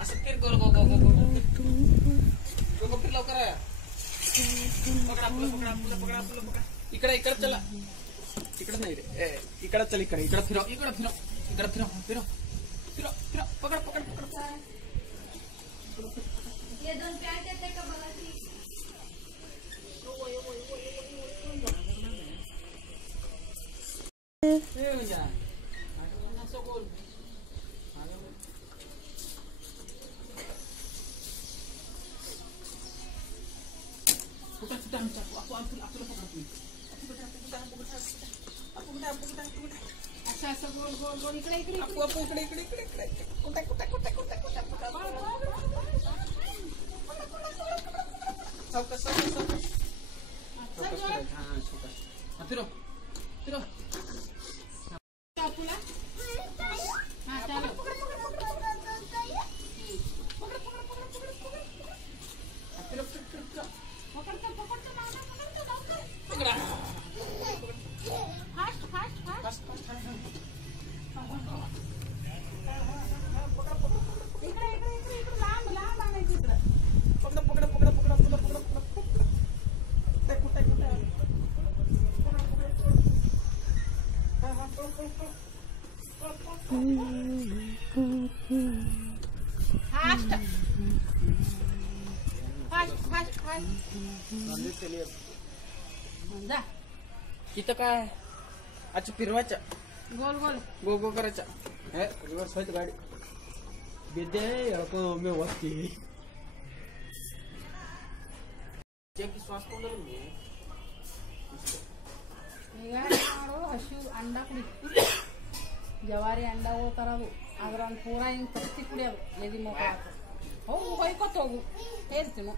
असं फिर गोल गो गो गो गो गो फिर लवकर पकडा आपलं पकडा आपलं पकडा आपलं पकडा इकडे इकडे चला इकडे नाही रे इकडे चल इकडे इकडे फिरव इकडे फिरव इकडे फिरव फिरव फिरव फिरव पकड पकड पकड ये दोन पॅन्ट येते का बघा ती असं गोल गोल गोल इकडे इकडे इकडे इकडे इकडे इकडे कुठे कुठे कुठे कुठे कुठे सावकाश सावकाश सावकाश फिरो फिरो कापूला हा चालो फिरो फिरो फिरो पकडतो पकडतो मामा पकडतो लवकर पकडा fast fast fast fast fast इकडे इकडे इकडे इकडे लांब लांब आणायचं इकडे पकडा पकडा पकडा पकडा पकडा पकडा पकडा कुठे कुठे कुठे फास्ट फास्ट फास्ट फास्ट जा इथं काय अच्छा फिरवायच्या गोल गोल गो गो करायच्या हे रिव्हर्स व्हायचं गाडी बेदे याको मी वस्ती जेकी श्वास कोंडल मी ಈಗ ಮಾಡು ಹಸು ಅಂಡ ಕುಡಿ ಜವಾರಿ ಅಂಡ ಹೋಗ್ತಾರದು ಅದ್ರ ಒಂದು ಪೂರ ಹಿಂಗೆ ತತ್ತಿ ಕುಡಿಯೋದು ಎದಿ ಮುಖ ಹೌದು ಹೊಯ್ಕೊತ ಹೋಗು ಹೇಳ್ತೀನಿ